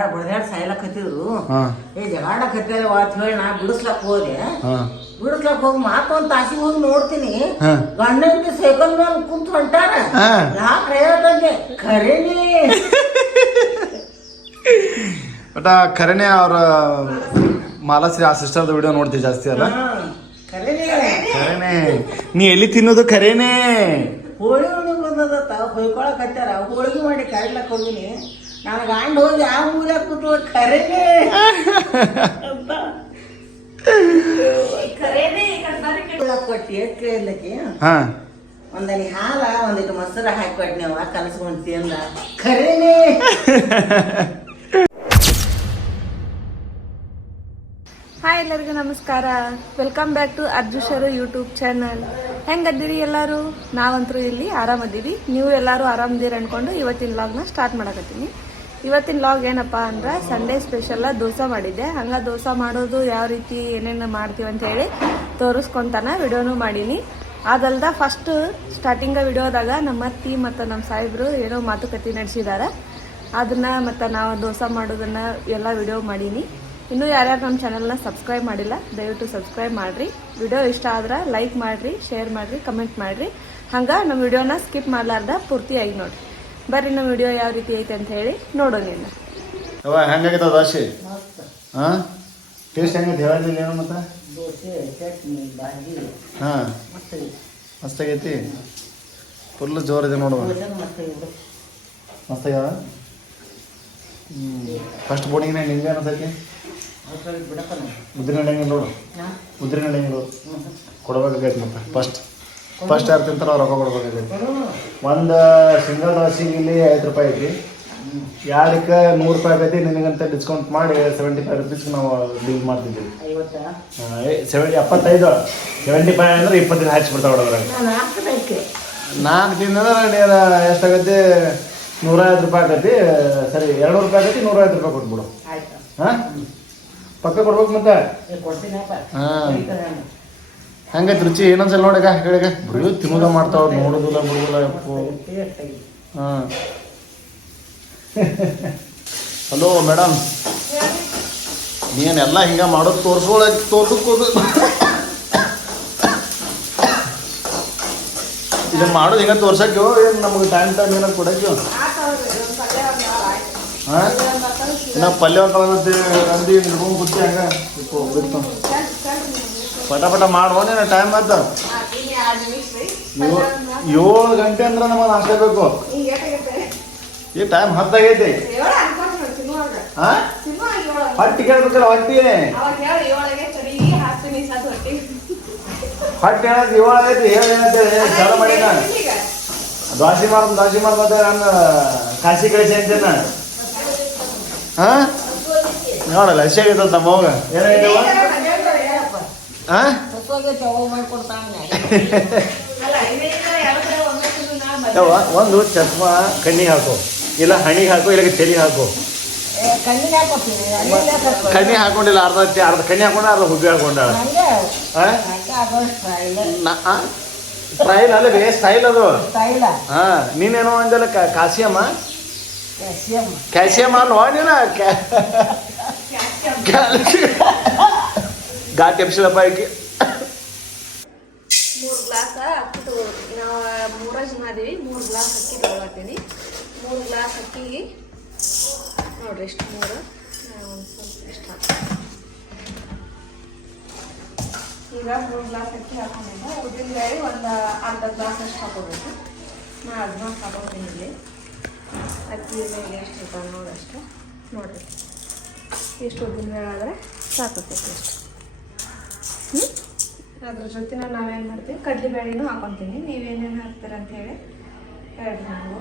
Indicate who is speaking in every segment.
Speaker 1: ಜಗಾಡ ಬಡ್ದಾಡ್ ಸಾಯ್ಲಕತ್ತಿದ್ರು ಏ ಜಗಾಡಕತ್ತಿಲ್ಲ ಅಂತ ಹೇಳಿ ನಾ ಬಿಡಿಸ್ಲಕ್ ಹೋದೆ. ಬಿಡಿಸ್ಲಕ್ ಹೋಗಿ ಒಂದ್ ತಾಸಿ ಹೋಗಿ ನೋಡ್ತೀನಿ. ಗಂಡಂತಿ ಸೈಕಲ್ ಮೇಲೆ ಕುಂತ್ ಹೊಂಟಾರ.
Speaker 2: ಯಾ
Speaker 1: ಯಾಕೆ ಹೇಳ್ದಂಗೆ ಖರೇನಿ.
Speaker 2: ಬಟ್ ಖರೇನೆ ಅವ್ರ ಮಾಲಾಶ್ರೀ ಆ ಸಿಸ್ಟರ್ ವಿಡಿಯೋ ನೋಡ್ತೀವಿ ಜಾಸ್ತಿ ಅಲ್ಲ?
Speaker 1: ಖರೇನಿ.
Speaker 2: ನೀ ಎಲ್ಲಿ ತಿನ್ನೋದು ಖರೇನೆ?
Speaker 1: ಹೋಳಿ ಬಂದದ ಬಂದದತ್ತ ಹೊಯ್ಕೊಳಕತ್ತಾರ ಹೋಳಿಗೆ ಮಾಡಿ ಕರಿಲಕ್ ಹೋಗಿನಿ. ನಾನು ಗಂಡ ಹೋಗಿ ಯಾವ ಊರಾಗ ಕೂತು ಕರೆನೇ. ಅಂತ ಕೊಟ್ಟಿ ಎತ್ತು ಇಲ್ಲಕ್ಕೆ
Speaker 2: ಹಾ.
Speaker 1: ಒಂದನಿ ಹಾಲ ಒಂದಿಟ್ಟು ಮೊಸರು ಹಾಕಿ ಕೊಟ್ನವ ಕಲಸ್ಕೊಂಡು ತಿಂದ ಕರೆನೇ.
Speaker 3: ಹಾಯ್ ಎಲ್ಲರಿಗೂ ನಮಸ್ಕಾರ. ವೆಲ್ಕಮ್ ಬ್ಯಾಕ್ ಟು ಅರ್ಜುಷರು ಯೂಟ್ಯೂಬ್ ಚಾನಲ್ ಹೆಂಗದ್ದೀರಿ ಎಲ್ಲರೂ? ನಾವಂತರೂ ಇಲ್ಲಿ ಆರಾಮದ್ದೀವಿ. ನೀವು ಎಲ್ಲರೂ ಆರಾಮದೀರಿ ಅನ್ಕೊಂಡು ಇವತ್ತಿನ ಲಾಗ್ನ ಸ್ಟಾರ್ಟ್ ಮಾಡಕತ್ತೀನಿ. ಇವತ್ತಿನ ಲಾಗ್ ಏನಪ್ಪ ಅಂದ್ರೆ ಸಂಡೇ ಸ್ಪೆಷಲ್ಲ ದೋಸೆ ಮಾಡಿದ್ದೆ. ಹಂಗೆ ದೋಸೆ ಮಾಡೋದು ಯಾವ ರೀತಿ ಏನೇನು ಮಾಡ್ತೀವಿ ಅಂತ ಹೇಳಿ ತೋರಿಸ್ಕೊಂತಾನ, ವಿಡಿಯೋನು ಮಾಡೀನಿ. ಅದಲ್ದ ಫಸ್ಟ್ ಸ್ಟಾರ್ಟಿಂಗ ವಿಡಿಯೋದಾಗ ನಮ್ಮ ಅತ್ತಿ ಮತ್ತು ನಮ್ಮ ಸಾಹೇಬ್ರು ಏನೋ ಮಾತುಕತೆ ನಡೆಸಿದ್ದಾರೆ ಅದನ್ನ ಮತ್ತು ನಾವು ದೋಸೆ ಮಾಡೋದನ್ನ ಎಲ್ಲ ವಿಡಿಯೋ ಮಾಡೀನಿ. ಇನ್ನೂ ಯಾರ್ಯಾರು ನಮ್ಮ ಚಾನಲ್ನ ಸಬ್ಸ್ಕ್ರೈಬ್ ಮಾಡಿಲ್ಲ, ದಯವಿಟ್ಟು ಸಬ್ಸ್ಕ್ರೈಬ್ ಮಾಡಿರಿ. ವಿಡಿಯೋ ಇಷ್ಟ ಆದ್ರೆ ಲೈಕ್ ಮಾಡಿರಿ ಶೇರ್ ಮಾಡಿರಿ ಕಮೆಂಟ್ ಮಾಡಿರಿ. ಹಂಗೆ ನಮ್ಮ ವಿಡಿಯೋನ ಸ್ಕಿಪ್ ಮಾಡಲಾರ್ದ ಪೂರ್ತಿಯಾಗಿ ನೋಡಿ ಬರ್ರಿ ನಮ್ಮ ವಿಡಿಯೋ ಯಾವ ರೀತಿ ಐತೆ ಅಂತ ಹೇಳಿ ನೋಡೋಣ
Speaker 2: ಅವ ಹೆಂಗಾಗೈತ ದಾಶಿ ಹಾ? ಟೇಸ್ಟ್ ಹೆಂಗೈತೆ? ಹೇಳಿಲ್ಲ ಏನು ಮತ್ತೆ?
Speaker 1: ದೋಸೆ
Speaker 2: ಹಾ. ಮಸ್ತಾಗೈತಿ. ಫುಲ್ ಜೋರಿದೆ ನೋಡುವ. ಮಸ್ತಾಗ್ಯಾವ? ಹ್ಞೂ ಫಸ್ಟ್ ಬೋರ್ಡಿಂಗ್ ನಿಂಗೆ ಅನ್ನತೈತಿ. ಉದ್ರಿನ ಹೆಂಗೆ ನೋಡು? ಉದ್ರಿನ ಹೆಂಗೆ ನೋಡು ಕೊಡ್ಬೇಕಾಗೈತೆ ಮತ್ತೆ ಫಸ್ಟ್ ಫಸ್ಟ್ ಯಾರು ತಿಂತಾರೋ ರೊಕ್ಕ ಕೊಡ್ಬೇಕಾಗೈತಿ ಒಂದು ಸಿಂಗಲ್ ದೋಸೆಗೆ ಇಲ್ಲಿ ಐದು ರೂಪಾಯಿ ಐತಿ ಯಾರಕ್ಕೆ ನೂರು ರೂಪಾಯಿ ಆಗೈತಿ ನಿನಗಂತ ಡಿಸ್ಕೌಂಟ್ ಮಾಡಿ ಸೆವೆಂಟಿ ಫೈವ್ ರುಪೀಸ್ ನಾವು ಡೀಲ್ ಮಾಡ್ತಿದ್ದೀವಿ? ಸೆವೆಂಟಿ ಎಪ್ಪತ್ತೈದು. ಸೆವೆಂಟಿ ಫೈವ್ ಅಂದ್ರೆ ಇಪ್ಪತ್ತೈದು ಹಚ್ಚಿಬಿಡ್ತಾವೆ ಹೊಡೋದ್ರಾಗ
Speaker 1: ನಾಲ್ಕು ದಿನ
Speaker 2: ನಾಲ್ಕು ಎಷ್ಟಾಗತ್ತೆ ಎಷ್ಟಾಗೈತಿ ನೂರೈವತ್ತು ರೂಪಾಯಿ ಆಗೈತಿ. ಸರಿ ಎರಡು ರೂಪಾಯಿ ಆಗೈತಿ ನೂರೈವತ್ತು ರೂಪಾಯಿ ಕೊಟ್ಬಿಡು. ಹಾಂ? ಪಕ್ಕ ಕೊಡ್ಬೇಕು ಮತ್ತೆ. ಹಾ. ಹಂಗೈತಿ ರುಚಿ? ಏನೊಂದ್ಸಲ ನೋಡಗ ಹೇಳಕ ಬರೀ ತಿನ್ನೋದ ಮಾಡ್ತಾವ ನೋಡೋದಿಲ್ಲ, ಬಿಡುದಿಲ್ಲ. ಹಾಂ. ಹಲೋ ಮೇಡಮ್ ನೀನೆಲ್ಲ ಹಿಂಗೆ ಮಾಡೋದು ತೋರ್ಸೋಳ ತೋರ್ಸಕ್ಕೋದು ಇದನ್ನ ಮಾಡೋದು ಹಿಂಗೆ ತೋರ್ಸಕ್ಕೆ ಏನು ನಮಗೆ ಟೈಮ್ ಟೈಮ್ ಏನಾರು ಕೊಡಕ್ಕೆ? ಹಾಂ? ಇನ್ನ ಪಲ್ಯ ಅಂತ ಅಂದಿ ನಿಲ್ಕೊಂಡು ಕೂತಿ ಹಂಗೆ. ಇಪ್ಪು ಬಿಡ್ತು ಪಟ ಪಟ ಮಾಡುವನೇನ ಟೈಮ್ ಆಯ್ತು. ಏಳು ಗಂಟೆ ಅಂದ್ರೆ ನಮಗೆ ನಾಷ್ಟ ಬೇಕು. ಈ ಟೈಮ್ ಹತ್ತಾಗೈತಿ. ಹೊಟ್ಟಿ ಕೇಳ್ಬೇಕಲ್ಲ, ಹೊಟ್ಟಿ? ಹಟ್ಟಿ ಹೇಳಕ್ ಏಳು ಆಗೈತಿ ಹೇಳಿ ಏನಂತೇಳಿ ಚಾಲು ಮಾಡಿ ದ್ವಾಸಿ ಮಾಡ್ ದ್ವಾಸಿ ಮಾಡ್ ಮತ್ತೆ ನಾನು ಕಾಶಿ ಕಳಿಸಿ ಅಂತೇನ ಹಾ ನೋಡಲ್ಲ ಹಸಿ ಆಗೈತಲ್ಲ ತಮ್ಮ ಹೋಗ ಏನಾಗೈತವ ಹಾ
Speaker 1: ಹೊಸೋಗೈತೆ, ಅವ ಮಾಡ್ಕೊಡ್ತಾನೆ.
Speaker 2: ಯವ್ವ, ಒಂದು ಚಸ್ಮಾ ಕಣ್ಣಿಗೆ ಹಾಕು. ಇಲ್ಲ ಹಣಿಗೆ ಹಾಕು ಇಲ್ಲ ತಲೆಗೆ ಹಾಕು. ಕಣ್ಣಿ ಹಾಕೊಂಡಿಲ್ಲ ಅರ್ಧ ಅರ್ಧ ಕಣ್ಣಿ ಹಾಕೊಂಡ ಅರ್ಧ ಹುಬ್ಬಿ
Speaker 1: ಹಾಕೊಂಡ? ಸ್ಟೈಲ್.
Speaker 2: ಅಲ್ಲ ಬೇ ಸ್ಟೈಲ್ ಅದು. ಹಾ ನೀನೇನೋ ಅಂದಲ್ಲ ಕಾಸಿಯಮ್ಮ?
Speaker 1: ಕ್ಯಾಲ್ಸಿಯಮ್
Speaker 2: ಕ್ಯಾಲ್ಸಿಯಂ ಅಲ್ವಾ ನೀನ? ಕ್ಯಾ- ಕ್ಯಾಲ್ಸಿಯಂ ಘಾಟ್ ಎಬ್ಸಿದಪ್ಪ ಈಕಿ.
Speaker 3: ಮೂರು ಗ್ಲಾಸ್ ಅಕ್ಕಿ ತಗೋಬೇಕು ನಾವು ಮೂರ ಜನ ಅದೀವಿ ಮೂರು ಗ್ಲಾಸ್ ಅಕ್ಕಿ ತಗೊಳತ್ತೀನಿ. ಮೂರು ಗ್ಲಾಸ್ ಅಕ್ಕಿ ನೋಡ್ರಿ ಎಷ್ಟು ಮೂರು. ಒಂದು ಸ್ವಲ್ಪ ಎಷ್ಟು ಹಾಕ್ತೀನಿ. ಈಗ ಮೂರು ಗ್ಲಾಸ್ ಅಕ್ಕಿ ಹಾಕೊಂಡಿದ್ದೆ. ಉದ್ದಿನಕಾಯಿ ಒಂದು ಅರ್ಧ ಗ್ಲಾಸ್ ಅಷ್ಟು ಹಾಕೋಬೇಕು. ನಾ ಅದನ್ನ ಹಾಕೋತೀನಿ ಇಲ್ಲಿ. ಅಕ್ಕಿ ಮೇಲೆ ಎಷ್ಟು ಇರ್ತಾವೆ ನೋಡಿ ಅಷ್ಟು. ನೋಡ್ರಿ. ಎಷ್ಟು ಉದ್ದಿನ ಬೇಳೆ ಆದರೆ ಸಾಕು ಹ್ಞೂ ಅದ್ರ ಜೊತೆ ನಾವೇನು ಮಾಡ್ತೀವಿ? ಕಡಲೆಬೇಳೆನೂ ಹಾಕೊತೀನಿ. ನೀವೇನೇನು ಹಾಕ್ತೀರ ಅಂತ ಹೇಳಿ ಹೇಳ್ರಿ ನಾವು.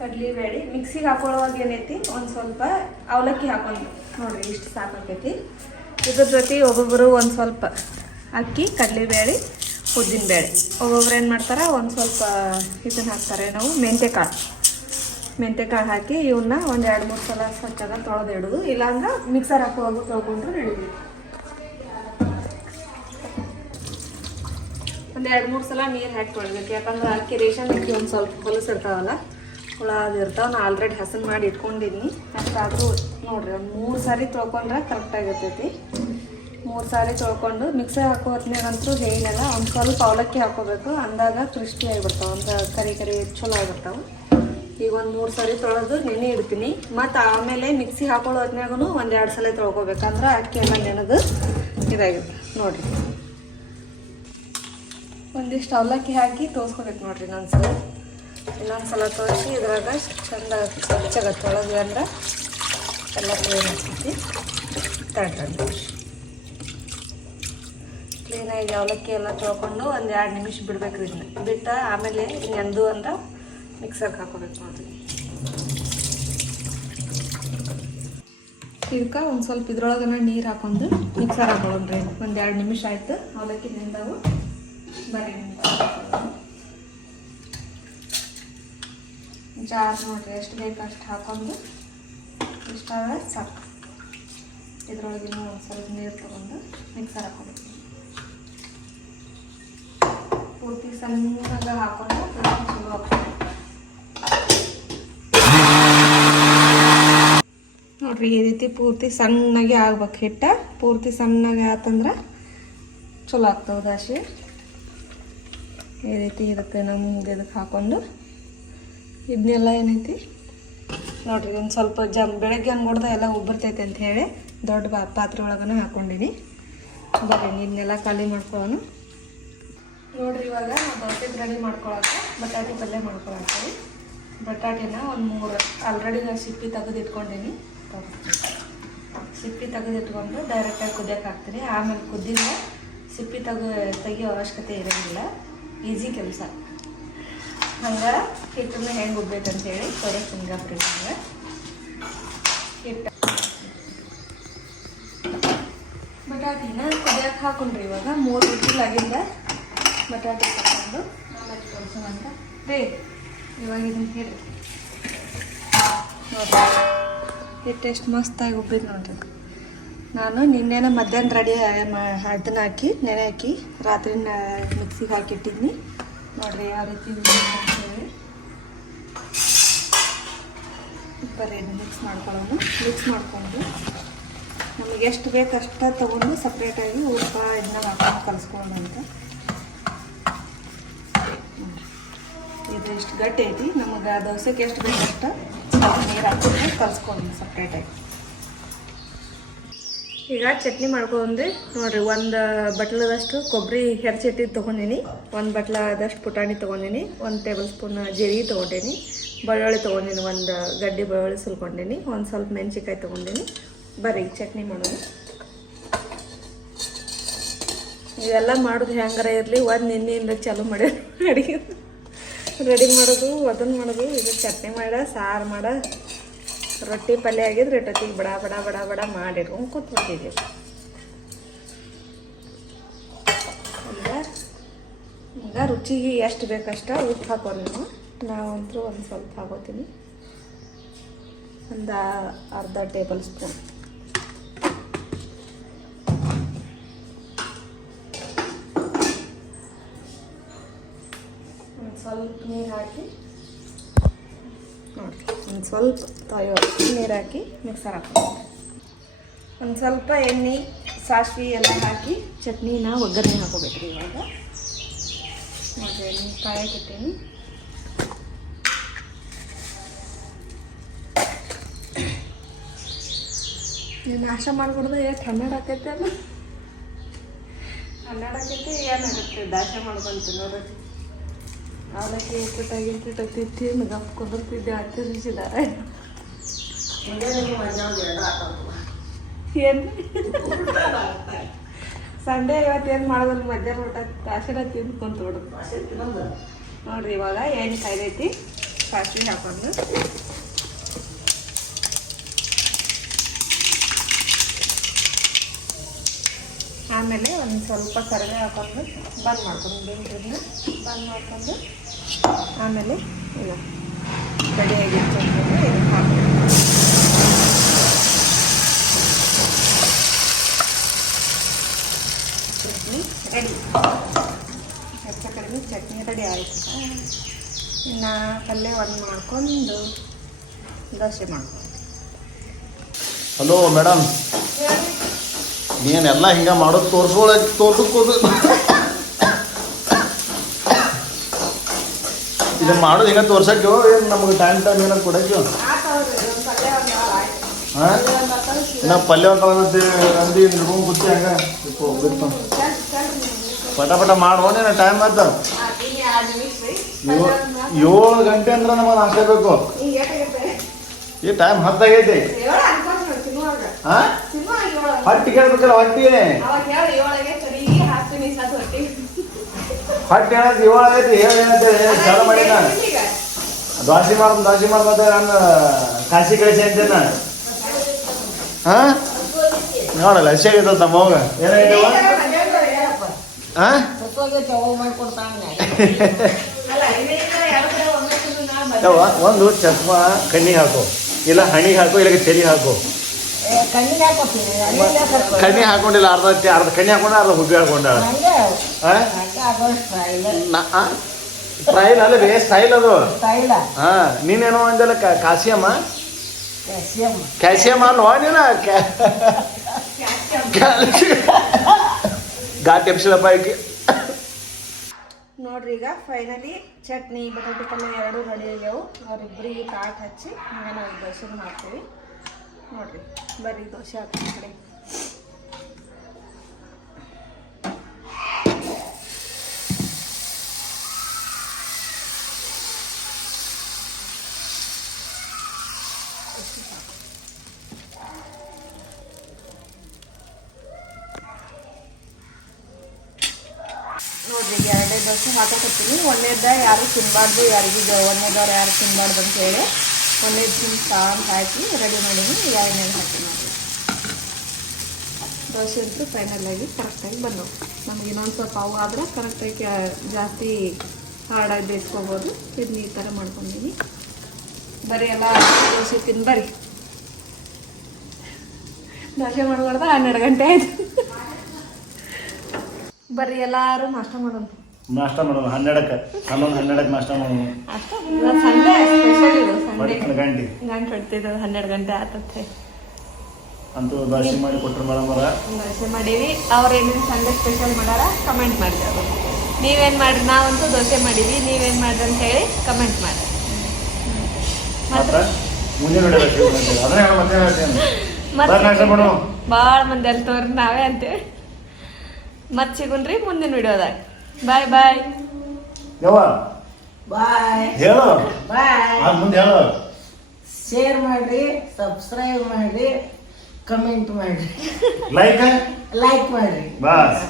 Speaker 3: ಕಡಲೆಬೇಳೆ ಮಿಕ್ಸಿಗೆ ಹಾಕೊಳ್ಳುವಾಗ ಏನೈತಿ? ಒಂದು ಸ್ವಲ್ಪ ಅವಲಕ್ಕಿ ಹಾಕೊಂಡು ನೋಡಿರಿ ಇಷ್ಟು ಸಾಕಾಕೈತಿ. ಇದ್ರ ಜೊತೆ ಒಬ್ಬೊಬ್ಬರು ಒಂದು ಸ್ವಲ್ಪ ಅಕ್ಕಿ ಕಡ್ಲೆಬೇಳೆ ಉದ್ದಿನ ಬೇಳೆ ಒಬ್ಬೊಬ್ರು ಏನು ಮಾಡ್ತಾರೆ? ಒಂದು ಸ್ವಲ್ಪ ಇದನ್ನು ಹಾಕ್ತಾರೆ ನಾವು ಮೆಂತ್ಯಕಾಳು ಮೆಂತ್ಯಕಾಳು ಹಾಕಿ ಇವನ್ನ ಒಂದು ಎರಡು ಮೂರು ಸಲ ಸ್ವಚ್ಛಾಗ ತೊಳೆದು ಇಡೋದು. ಇಲ್ಲಾಂದ್ರೆ ಮಿಕ್ಸರ್ ಹಾಕುವಾಗ ತೊಳ್ಕೊಂಡ್ರೆ ನಡೀಲಿ. ಒಂದು ಎರಡು ಮೂರು ಸಲ ನೀರು ಹಾಕಿ ತೊಳಿಬೇಕು. ಯಾಕಂದ್ರೆ ಅಕ್ಕಿ ರೇಷನ್ ಅಕ್ಕಿ ಒಂದು ಸ್ವಲ್ಪ ಹೊಲಸು ಇರ್ತಾವಲ್ಲ ಹುಳ ಅದು ಇರ್ತಾವ. ನಾ ಆಲ್ರೆಡಿ ಹಸನ್ ಮಾಡಿ ಇಟ್ಕೊಂಡಿದ್ದೀನಿ ಅಷ್ಟಾದರೂ ನೋಡ್ರಿ, ಒಂದು ಮೂರು ಸಾರಿ ತೊಳ್ಕೊಂಡ್ರೆ ಕರೆಕ್ಟಾಗಿರ್ತೈತಿ ಮೂರು ಸಾರಿ ತೊಳ್ಕೊಂಡು ಮಿಕ್ಸರ್ ಹಾಕೋ ಹೊತ್ತಿನಂತೂ ಏನಿಲ್ಲ ಒಂದು ಸ್ವಲ್ಪ ಅವಲಕ್ಕಿ ಹಾಕೋಬೇಕು. ಅಂದಾಗ ಕ್ರಿಸ್ಪಿ ಆಗಿಬಿಡ್ತಾವೆ. ಒಂದು ಕರಿ ಕರಿ ಚಲೋ ಆಗಿರ್ತಾವೆ ಈಗ ಒಂದು ಮೂರು ಸಾರಿ ತೊಳೆದು ನೆನೆ ಇಡ್ತೀನಿ. ಮತ್ತು ಆಮೇಲೆ ಮಿಕ್ಸಿ ಹಾಕೊಳ್ಳೋ ಹೊತ್ನಾಗೂ ಒಂದು ಎರಡು ಸಲ ತೊಳ್ಕೊಬೇಕಂದ್ರೆ ಅಕ್ಕಿ ಎಲ್ಲ ನೆನೆದು ಇದಾಗಿದೆ ನೋಡಿರಿ. ಒಂದಿಷ್ಟು ಅವಲಕ್ಕಿ ಹಾಕಿ ತೋರಿಸ್ಕೋಬೇಕು ನೋಡಿರಿ ಇನ್ನೊಂದು ಸಲ ಇನ್ನೊಂದು ಸಲ ತೋರಿಸಿ ಇದ್ರಾಗ ಚಂದ ಸ್ವಚ್ಛಗ ತೊಳೆದ್ವಿ ಅಂದ್ರೆ ಎಲ್ಲ ಕ್ಲೀನ್ ಆಗ್ತೈತಿ. ತಡ್ರಿ ಕ್ಲೀನಾಗಿ ಅವಲಕ್ಕಿ ಎಲ್ಲ ತೊಳ್ಕೊಂಡು ಒಂದು ಎರಡು ನಿಮಿಷ ಬಿಡ್ಬೇಕು ಇದನ್ನ ಬಿಟ್ಟು ಆಮೇಲೆ ನೆಂದು ಅಂದ್ರೆ ಮಿಕ್ಸರ್ಗೆ ಹಾಕೋಬೇಕು ನೋಡಿರಿ ಇದಕ್ಕೆ ಒಂದು ಸ್ವಲ್ಪ ಇದ್ರೊಳಗನ ನೀರು ಹಾಕೊಂಡು ಮಿಕ್ಸರ್ ಹಾಕೊಳ್ಳೋಣ್ರಿ. ಒಂದು ಎರಡು ನಿಮಿಷ ಆಯ್ತು. ಅವಲಕ್ಕಿ ನೆಂದವು. ಬರೀ ಜಾರ್ ನೋಡ್ರಿ, ಎಷ್ಟು ಬೇಕು ಅಷ್ಟು ಹಾಕೊಂಡು ಇಷ್ಟಾದ ಸಾಕು. ಇದ್ರೊಳಗಿನ ಒಂದು ಸ್ವಲ್ಪ ನೀರು ತಗೊಂಡು ಮಿಕ್ಸರ್ ಹಾಕೋಬೇಕು ಪೂರ್ತಿ ಸಣ್ಣ ಹಾಕೊಂಡು ಚಲೋ ಆಗ್ತದೆ. ನೋಡ್ರಿ ಈ ರೀತಿ ಪೂರ್ತಿ ಸಣ್ಣಗೆ ಆಗ್ಬೇಕು ಹಿಟ್ಟ. ಪೂರ್ತಿ ಸಣ್ಣಗೆ ಆತಂದ್ರೆ ಚಲೋ ಆಗ್ತವೆ ದಾಶಿ. ಈ ರೀತಿ ಇದಕ್ಕೆ ನಮ್ಗೆ ಇದಕ್ಕೆ ಹಾಕೊಂಡು ಇದನ್ನೆಲ್ಲ ಏನೈತಿ? ನೋಡ್ರಿ ಒಂದು ಸ್ವಲ್ಪ ಜಮ್, ಬೆಳಗ್ಗೆ ಅನ್ಕೊಡ್ದ ಎಲ್ಲ ಉಬ್ಬರ್ತೈತೆ ಅಂತ ಹೇಳಿ ದೊಡ್ಡ ಪಾತ್ರೆ ಒಳಗನ ಹಾಕೊಂಡಿನಿ. ಬರ್ರಿ ಇದನ್ನೆಲ್ಲ ಖಾಲಿ ಮಾಡ್ಕೊಳ್ಳೋಣ. ನೋಡ್ರಿ ಇವಾಗ ನಾವು ದೋಸೆಗೆ ರೆಡಿ ಮಾಡ್ಕೊಳಕ್ಕೆ ಬಟಾಟೆ ಪಲ್ಯ ಮಾಡ್ಕೊಳಕ್ಕೆ. ಬಟಾಟೆನ ಒಂದು ಮೂರು, ಆಲ್ರೆಡಿ ನಾನು ಸಿಪ್ಪಿ ತೆಗೆದು ಇಟ್ಕೊಂಡೀನಿ ಸಿಪ್ಪಿ ತೆಗೆದಿಟ್ಕೊಂಡು ಡೈರೆಕ್ಟಾಗಿ ಕುದಿಯೋಕೆ ಹಾಕ್ತೀರಿ ಆಮೇಲೆ ಕುದ್ದಿಲ್ಲ ಸಿಪ್ಪಿ ತೆಗೆ, ತೆಗಿಯೋ ಅವಶ್ಯಕತೆ ಇರೋಂಗಿಲ್ಲ. ಈಸಿ ಕೆಲಸ. ಹಂಗೆ ಹಿಟ್ಟನ್ನ ಹೆಂಗೆ ಉಬ್ಬೇಕಂತೇಳಿ ತೋರಿಸ್ತೀನಿ ಗಪ್ರಿ ಹಂಗೆ ಹಿಟ್ಟು ಬಟಾಟಿನ ಕುದಿಯೋಕೆ ಹಾಕೊಂಡ್ರಿ ಇವಾಗ ಮೂರು ವಿಜಿಲ್ ಆಗಿಂದ ಬಟಾಟಿ ತಗೊಂಡು ಆಮೇಲೆ ತೋರಿಸೋಣ ಅಂತ ರೀ, ಇವಾಗ ಇದನ್ನು ಹೇಳಿ ನೋಡ್ರಿ. ಹಿಟ್ಟು ಎಷ್ಟು ಮಸ್ತಾಗಿ ಉಬ್ಬಿದ್ ನೋಡ್ರಿ. ನಾನು ನಿನ್ನೆನ ಮಧ್ಯಾಹ್ನ ರೆಡಿ ಅದನ್ನ ಹಾಕಿ, ನೆನೆ ಹಾಕಿ ರಾತ್ರಿ ಮಿಕ್ಸಿಗೆ ಹಾಕಿಟ್ಟಿದ್ನಿ. ನೋಡ್ರಿ ಯಾವ ರೀತಿ ಬರ್ರಿ ಮಿಕ್ಸ್ ಮಾಡ್ಕೊಳ್ಳೋಣ. ಮಿಕ್ಸ್ ಮಾಡ್ಕೊಂಡು ನಮಗೆ ಎಷ್ಟು ಬೇಕು ಅಷ್ಟ ತೊಗೊಂಡು ಸಪ್ರೇಟಾಗಿ ಉಪ್ಪ, ಇದನ್ನ ಹಾಕೊಂಡು ಕಲಿಸ್ಕೊಂಡು ಅಂತ. ಇದು ಎಷ್ಟು ಗಟ್ಟಿ ಐತಿ. ನಮಗೆ ದೋಸೆಗೆ ಎಷ್ಟು ಬೇಕು ಅಷ್ಟ ಈಗ ಚಟ್ನಿ ಮಾಡ್ಕೊಂಡು ನೋಡ್ರಿ, ಒಂದು ಬಟ್ಲದಷ್ಟು ಕೊಬ್ಬರಿ ಹೆರ್ಚೆಟ್ಟಿ ತೊಗೊಂಡಿನಿ. ಒಂದು ಬಟ್ಲದಷ್ಟು ಪುಟಾಣಿ ತೊಗೊಂಡಿನಿ. ಒಂದು ಟೇಬಲ್ ಸ್ಪೂನ್ ಜೀರಿಗೆ ತೊಗೊಂಡೀನಿ. ಬೆಳ್ಳುಳ್ಳಿ ತೊಗೊಂಡಿನಿ, ಒಂದು ಗಡ್ಡೆ ಬೆಳ್ಳುಳ್ಳಿ ಸುಲ್ಕೊಂಡಿನಿ. ಒಂದು ಸ್ವಲ್ಪ ಮೆಣಸಿಕಾಯಿ ತೊಗೊಂಡಿನಿ. ಬರ್ರಿ, ಚಟ್ನಿ ಮಾಡೋಣ. ಇವೆಲ್ಲ ಮಾಡೋದು ಹೆಂಗಾರ ಇರಲಿ, ಒಂದು ನಿನ್ನೆಯಿಂದ ಚಾಲು ಮಾಡ್ಯಾರ ಅಡುಗೆ. ರೆಡಿ ಮಾಡೋದು ಅದನ್ನು ಮಾಡೋದು, ಇದು ಚಟ್ನಿ ಮಾಡ, ಸಾರು ಮಾಡ, ರೊಟ್ಟಿ ಪಲ್ಯ ಆಗಿದ್ರೆ ಇಟ್ಟೊತ್ತಿಗೆ ಬಡ ಬಡ ಬಡ ಬಡ ಮಾಡಿಟ್ಕೊಂಡು ಕೂತ್ಬಿಟ್ಟಿದ್ದೀವಿ ಈಗ ರುಚಿಗೆ ಎಷ್ಟು ಬೇಕಷ್ಟ ಉಪ್ಪು ಹಾಕೋ ನೀವು. ನಾವಂತೂ ಒಂದು ಸ್ವಲ್ಪ ಹಾಕೋತೀನಿ. ಒಂದು ಅರ್ಧ ಟೇಬಲ್ ಸ್ಪೂನ್. ಸ್ವಲ್ಪ ನೀರು ಹಾಕಿ. ನೋಡಿ ಒಂದು ಸ್ವಲ್ಪ ತಾಯೋ ನೀರು ಹಾಕಿ ಮಿಕ್ಸರ್ ಹಾಕ್ಕೊಂಡು ಒಂದು ಸ್ವಲ್ಪ ಎಣ್ಣೆ ಸಾಸಿವೆ ಎಲ್ಲ ಹಾಕಿ ಚಟ್ನಿನ ಒಗ್ಗರಣೆ ಹಾಕೋಬೇಕ್ರಿ ಇವಾಗ. ಮತ್ತು ಎಣ್ಣೆ ನೀವು ನಾಶ ಮಾಡ್ಬಿಡ್ದು ಎಷ್ಟು ಹನ್ನೆರಡು ಆಕೈತೆ ಅಲ್ಲ? ಹನ್ನೆರಡು ಆಕೈತೆ ಏನಾಗುತ್ತೆ ನಾಶ ಮಾಡ್ಕೊಂತ ನೋಡ್ರಿ ಅವಲಕ್ಕಿ ಉಪ್ಪಿಟ್ಟಾಗಿ ಉಪ್ಪಿಟ್ಟು ತಿಂದು ಗಪ್ ಕುದುರ್ತಿದ್ದೆ ಹತ್ತಿರಿಸಿದ್ದಾರೆ ಏನು? ಸಂಡೇ ಇವತ್ತು ಏನು ಮಾಡೋದಿಲ್ಲ ಮಧ್ಯಾಹ್ನ ಊಟ ಕಾಸಿನ ತಿಂದು ಕುಂತು ಬಿಡೋದು ನೋಡ್ರಿ ಇವಾಗ ಏನು ಕಾಯ್ದೈತಿ ಸಾಸಿವೆ ಹಾಕೊಂಡು. ಆಮೇಲೆ ಒಂದು ಸ್ವಲ್ಪ ಕರಿವೆ ಹಾಕೊಂಡು ಬಂದ್ ಮಾಡ್ಕೊಂಡು ಬೆಂಕಿನ ಬಂದ್ ಮಾಡ್ಕೊಂಡು ಆಮೇಲೆ ಇಲ್ಲ ರೆಡಿಯಾಗಿಟ್ಕೊಂಡು ಇದಕ್ಕೆ ಹಾಕ್ಬೇಕು ಚಟ್ನಿ ರೆಡಿ ಇನ್ನು ಪಲ್ಯ ಒಂದು ಮಾಡ್ಕೊಂಡು ದೋಸೆ ಮಾಡ್ಕೊಂಡು
Speaker 2: ಹಲೋ ಮೇಡಮ್ ನೀನೆಲ್ಲ ಹಿಂಗೆ ಮಾಡೋದು ತೋರ್ಸೋಳಕ್ ತೋರ್ಸಕ್ಕೋದು ಇದು ಮಾಡೋದು ಹಿಂಗೆ ತೋರ್ಸಕ್ಕೆ? ಏನು ನಮಗೆ ಟೈಮ್ ಟೈಮ್ ಏನಾದ್ರು ಕೊಡಕ್ಕೆ? ಹಾಂ ಇನ್ನು ಪಲ್ಯ ಆಗತ್ತೆ ಅಂದಿ ರೂಮ್ ಕೂತಿ ಹಂಗೆ ಪಟ ಪಟ ಮಾಡೋನೇನ ಟೈಮ್ ಆಯ್ತು. ಏಳು ಗಂಟೆ ಅಂದ್ರೆ ನಮಗೆ ನಾಷ್ಟ ಬೇಕು ಈ ಟೈಮ್ ಹತ್ತಾಗೈತಿ. ಹಾಂ ಹೊಟ್ಟಿ ಕೇಳ್ಬೇಕಲ್ಲ ಹೊಟ್ಟಿ. ಹೊಟ್ಟಿ ಹೇಳಿ ಇವಳಾಗೈತಿ ಆಗೈತಿ ಹೇಳಿ ಏನಂತೇಳಿ ಚಾಲು ಮಾಡಿನ ದ್ವಾಸಿ ಮಾಡ್ದು ದ್ವಾಸಿ ಮಾಡ್ದೆ ನಾನು ಕಾಶಿ ಕಳಿಸಿ ಅಂತ ನಾನು. ಹಾ? ನೋಡಲ್ಲ ಹಸಿ ಆಗೈತದ ನಮ್ಮ ಹಾಂ? ಯವ್ವ ಒಂದು ಚಸ್ಮಾ ಕಣ್ಣಿಗೆ ಹಾಕು. ಇಲ್ಲ ಹಣಿಗೆ ಹಾಕು ಇಲ್ಲ ತೆಲಿ ಹಾಕು. ಕಣ್ಣಿ ಹಾಕೊಂಡಿಲ್ಲ ಅರ್ಧ ಅರ್ಧ ಕಣ್ಣಿ ಹಾಕೊಂಡ ಅರ್ಧ ಹುಬ್ಬಿ ಹಾಕೊಂಡ.
Speaker 1: ಹಂಗೆ
Speaker 2: ಆ?
Speaker 1: ಹಂಗೆ ಸ್ಟೈಲ್
Speaker 2: ಅಲ್ಲ ರೀ ಸ್ಟೈಲ್ ಅದು.
Speaker 1: ಸ್ಟೈಲ
Speaker 2: ಹಾ ನೀನೇನೋ ಅಂದಲ್ಲ ಕಾಸಿಯಮ್ಮ?
Speaker 1: ಕ್ಯಾಲ್ಸಿಯಂ
Speaker 2: ಅಲ್ವಾ ನೀನ? ಘಾಟ್ ಎಪ್ಸಿಲಪ್ಪ ಈಕೆ.
Speaker 3: ನೋಡ್ರಿ ಈಗ ಫೈನಲಿ ಚಟ್ನಿ ಬಟಾಟೆ ಪಲ್ಯ ಎರಡು ರೆಡಿ ಆಗ್ಯಾವು ಅವ್ರಿಬ್ರಿಗೆ ಕಾಟ್ ಹಚ್ಚಿ ಹಂಗೆ ನಾವು ದೋಸೆ ಮಾಡ್ತೀವಿ. ನೋಡ್ರಿ. ಬರ್ರಿ, ದೋಸೆ ಹಾಕ್ತೀನಿ ಕಡೆ. ನೋಡ್ರಿ ಎರಡೇ ದೋಸೆ ಹಾಕಕತ್ತೀನಿ ಒಂದೇದ ಯಾರು ತಿನ್ನಬಾರ್ದು ಯಾರಿಗೂ ಒಂದೇದವ್ರು ಯಾರು ತಿನ್ನಬಾರ್ದು ಅಂತ ಹೇಳಿ ಒಂದೇದು ಸಾಂಬ್ ಹಾಕಿ ರೆಡಿ ಮಾಡೀನಿ ಎರಡನೇ ಹಾಕಿ ನೋಡಿ ದೋಸೆ ಅಂತೂ ಫೈನಲ್ ಆಗಿ ಕರೆಕ್ಟಾಗಿ ಬಂದವು. ನಮ್ಗೆ ಇನ್ನೊಂದು ಸ್ವಲ್ಪ ಅವು ಆದ್ರೆ ಕರೆಕ್ಟಾಗಿ ಜಾಸ್ತಿ ಹಾರ್ಡಾಗಿ ಬೇಯಿಸ್ಕೋಬೋದು. ಇದನ್ನ ಈ ಥರ ಮಾಡ್ಕೊಂಡಿನಿ ಬರೀ ಎಲ್ಲ ದೋಸೆ ತಿಂದು ಬರ್ರಿ ದೋಸೆ ಮಾಡ್ಬಾರ್ದ ಹನ್ನೆರಡು ಗಂಟೆ ಆಯ್ತು. ಬರ್ರಿ ಎಲ್ಲರೂ ನಾಷ್ಟ ಮಾಡೋಣ
Speaker 2: ನಾಷ್ಟ ಮಾಡೋಣ ಹನ್ನೆರಡಕ್ಕೆ ಹನ್ನೊಂದು ಹನ್ನೆರಡಕ್ಕೆ ನಾಷ್ಟ ಮಾಡೋಣ. ಗಂಟೆ.
Speaker 3: ಗಂಟೆ ಹೊಡ್ತಿದ್ದು ಹನ್ನೆರಡು ಗಂಟೆ ಆತತ್ತೆ.
Speaker 2: ಅಂತೂ ಮಾಡಿ ಕೊಟ್ಟರು ಮೇಡಮ್ ಅವರ.
Speaker 3: ದೋಸೆ ಮಾಡೀವಿ. ಅವ್ರು ಏನೇನು ಸಂಡೆ ಸ್ಪೆಷಲ್ ಮಾಡಾರ ಕಮೆಂಟ್ ಮಾಡಿ ಅವರು. ನೀವೇನು ಮಾಡ್ರಿ ನಾವಂತೂ ದೋಸೆ ಮಾಡೀವಿ ನೀವೇನು ಮಾಡ್ರಿ ಅಂತ ಹೇಳಿ ಕಮೆಂಟ್ ಮಾಡಿ ಭಾಳ ಮಂದಿ ಅಲ್ಲಿ ತೋರಿ ನಾವೇ ಅಂತೇಳಿ. ಮತ್ತೆ ಸಿಗುನ್ರಿ ಮುಂದಿನ ವಿಡಿಯೋದಾಗ. ಬಾಯ್ ಬಾಯ್
Speaker 2: ಯವ್ವ
Speaker 1: ಬಾಯ್
Speaker 2: ಹೇಳು
Speaker 1: ಬಾಯ್
Speaker 2: ಅದು ಮುಂದೆ ಹೇಳು
Speaker 1: ಶೇರ್ ಮಾಡ್ರಿ ಸಬ್ಸ್ಕ್ರೈಬ್ ಮಾಡ್ರಿ ಕಮೆಂಟ್ ಮಾಡ್ರಿ.
Speaker 2: ಲೈಕ್
Speaker 1: ಲೈಕ್ ಮಾಡ್ರಿ.
Speaker 2: ಬಸ್